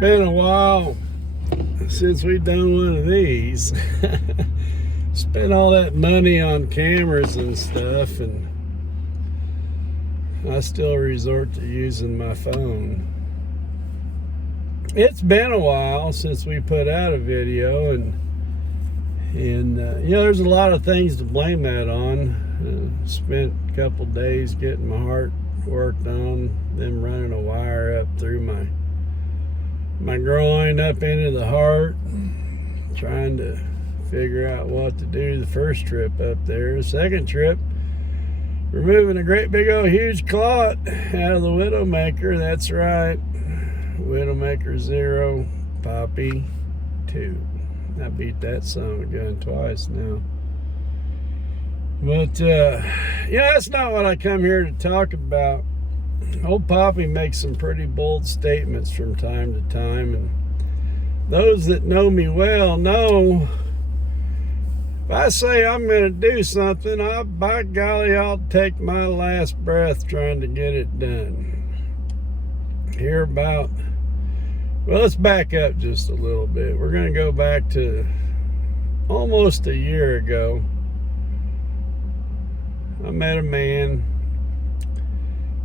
Been a while since we've done one of these. Spent all that money on cameras and stuff, and I still resort to using my phone. It's been a while since we put out a video, and there's a lot of things to blame that on. Spent a couple days getting my heart worked on, them running a wire up through my groin up into the heart, trying to figure out what to do the first trip up there. The second trip, removing a great big old huge clot out of the Widowmaker. That's right, Widowmaker 0, Poppy 2. I beat that son of a gun twice now. But that's not what I come here to talk about. Old Poppy makes some pretty bold statements from time to time, and those that know me well know if I say I'm going to do something, by golly, I'll take my last breath trying to get it done. Let's back up just a little bit. We're going to go back to almost a year ago. I met a man.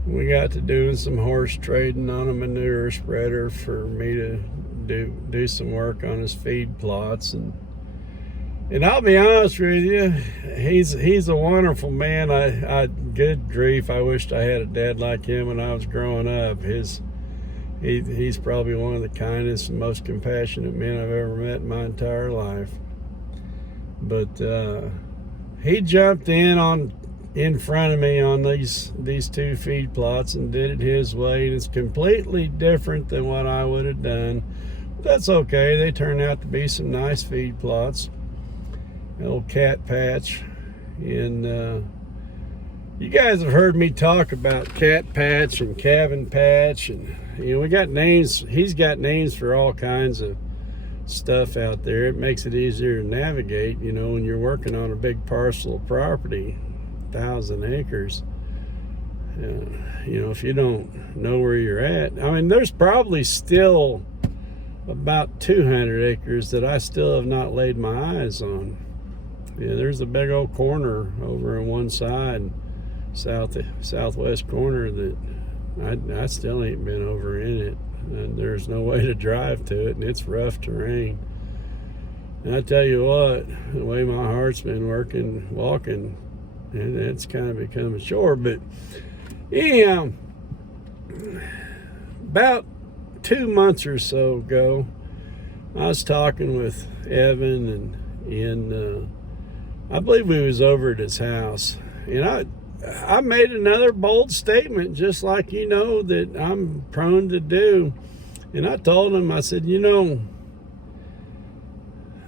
We got to doing some horse trading on a manure spreader for me to do some work on his feed plots, and I'll be honest with you, he's a wonderful man. I good grief, I wished I had a dad like him when I was growing up. He's probably one of the kindest and most compassionate men I've ever met in my entire life. But he jumped in front of me on these two feed plots and did it his way, and it's completely different than what I would have done. But that's okay. They turned out to be some nice feed plots. An old cat patch, and you guys have heard me talk about cat patch and cabin patch, and we got names. He's got names for all kinds of stuff out there. It makes it easier to navigate, when you're working on a big parcel of property, 1,000 acres. If you don't know where you're at, there's probably still about 200 acres that I still have not laid my eyes on. There's a big old corner over on one side, southwest corner, that I still ain't been over in it, and there's no way to drive to it, and it's rough terrain. And I tell you what, the way my heart's been walking, and it's kind of become a chore. But anyhow, about 2 months or so ago, I was talking with Evan, and I believe we was over at his house, and I made another bold statement, just like that I'm prone to do. And I told him, I said,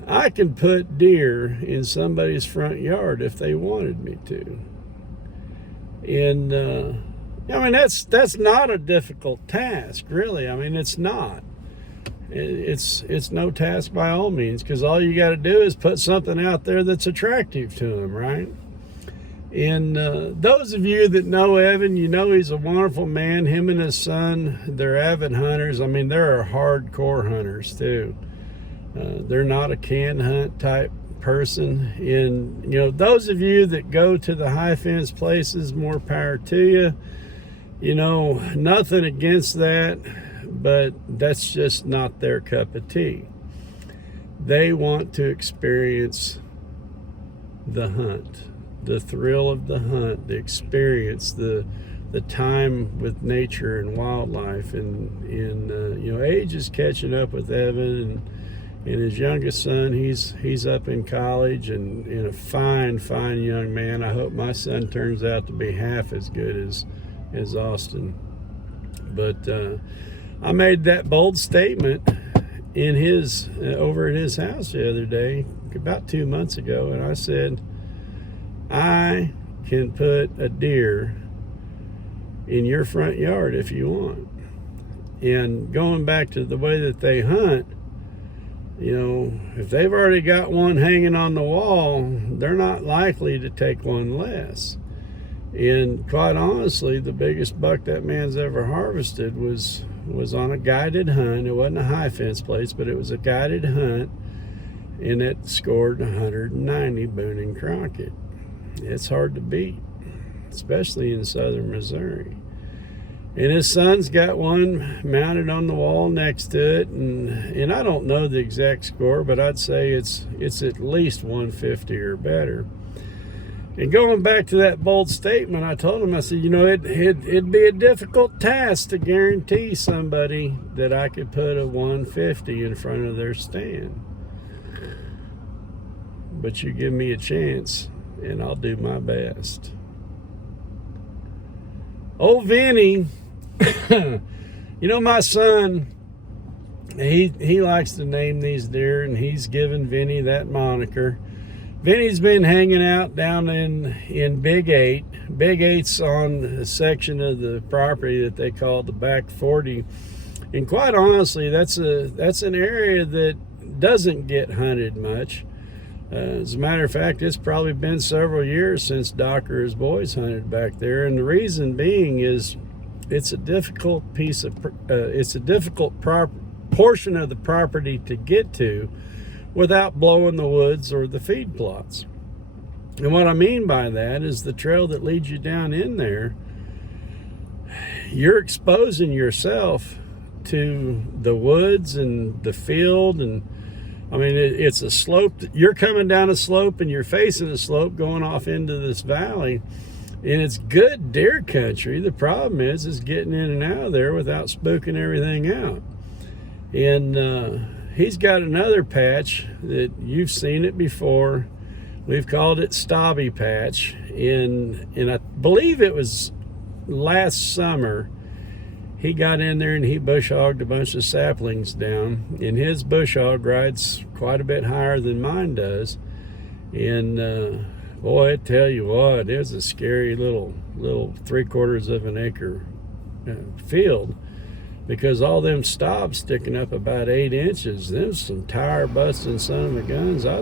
I can put deer in somebody's front yard if they wanted me to. And that's not a difficult task, really. It's not. It's no task by all means, because all you got to do is put something out there that's attractive to them, right? And those of you that know Evan, he's a wonderful man. Him and his son, they're avid hunters. They're hardcore hunters too. They're not a can hunt type person. And those of you that go to the high fence places, more power to you. Nothing against that, but that's just not their cup of tea. They want to experience the hunt, the thrill of the hunt, the experience, the time with nature and wildlife. And age is catching up with Evan, and his youngest son, he's up in college, and a fine young man. I hope my son turns out to be half as good as Austin. But I made that bold statement over at his house the other day, about 2 months ago, and I said, I can put a deer in your front yard if you want. And going back to the way that they hunt, if they've already got one hanging on the wall, they're not likely to take one less. And quite honestly, the biggest buck that man's ever harvested was was on a guided hunt. It wasn't a high fence place, but it was a guided hunt, and it scored 190 Boone and Crockett. It's hard to beat, especially in southern Missouri. And his son's got one mounted on the wall next to it, and I don't know the exact score, but I'd say it's at least 150 or better. And going back to that bold statement, I told him, I said, you know, it'd be a difficult task to guarantee somebody that I could put a 150 in front of their stand. But you give me a chance, and I'll do my best. Old Vinny, you know, my son, he likes to name these deer, and he's given Vinny that moniker. Vinny's been hanging out down in Big 8. Big 8's on a section of the property that they call the back 40. And quite honestly, that's an area that doesn't get hunted much. As a matter of fact, it's probably been several years since Doc or his boys hunted back there. And the reason being is it's a difficult portion of the property to get to without blowing the woods or the feed plots. And what I mean by that is the trail that leads you down in there, you're exposing yourself to the woods and the field. And I mean, it's a slope. You're coming down a slope and you're facing a slope going off into this valley, and it's good deer country. The problem is getting in and out of there without spooking everything out. And he's got another patch that you've seen it before. We've called it Stobby Patch. And I believe it was last summer, he got in there and he bush hogged a bunch of saplings down. And his bush hog rides quite a bit higher than mine does. And boy, I tell you what, it was a scary little 3/4 of an acre field. Because all them stobs sticking up about 8 inches, there's some tire busting son of a guns. I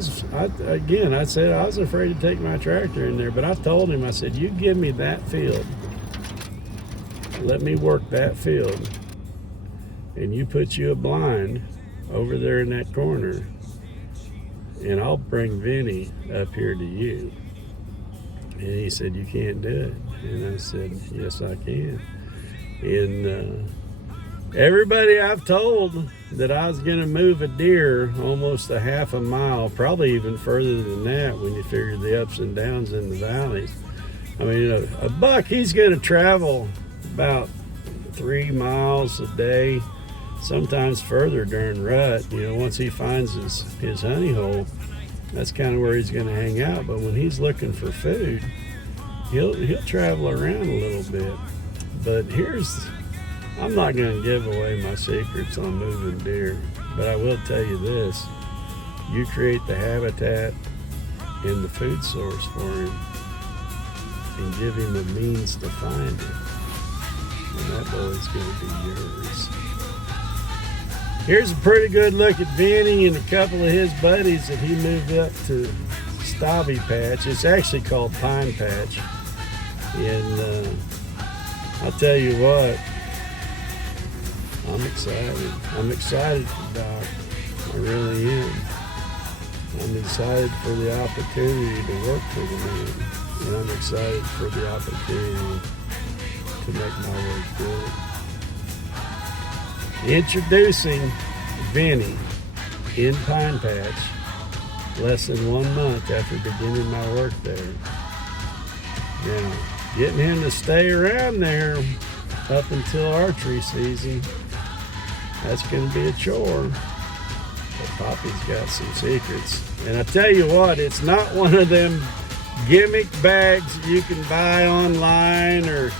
said I was afraid to take my tractor in there, but I told him, I said, you give me that field, let me work that field, and you put you a blind over there in that corner, and I'll bring Vinny up here to you. And he said, you can't do it. And I said, yes, I can. And everybody I've told that I was going to move a deer almost a half a mile, probably even further than that when you figure the ups and downs in the valleys. I mean, a buck, he's going to travel about 3 miles a day, sometimes further during rut. You know, once he finds his honey hole, that's kind of where he's going to hang out. But when he's looking for food, he'll travel around a little bit. But I'm not going to give away my secrets on moving deer, but I will tell you this. You create the habitat and the food source for him and give him the means to find it, and that boy's going to be yours. Here's a pretty good look at Vinny and a couple of his buddies that he moved up to Stobby Patch. It's actually called Pine Patch. And I'll tell you what, I'm excited. I'm excited for Doc. I really am. I'm excited for the opportunity to work for the man. And I'm excited for the opportunity to make my work good. Introducing Vinny in Pine Patch, less than 1 month after beginning my work there. Now, getting him to stay around there up until archery season, that's going to be a chore. But Poppy's got some secrets. And I tell you what, it's not one of them gimmick bags you can buy online or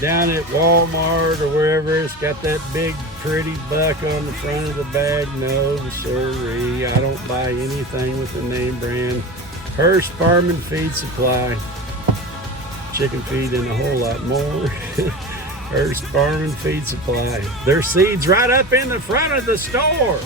down at Walmart or wherever. It's got that big pretty buck on the front of the bag. No, sirree. I don't buy anything with the name brand. Hearst Farm and Feed Supply. Chicken feed and a whole lot more. Hearst Farm and Feed Supply. Their seeds right up in the front of the store.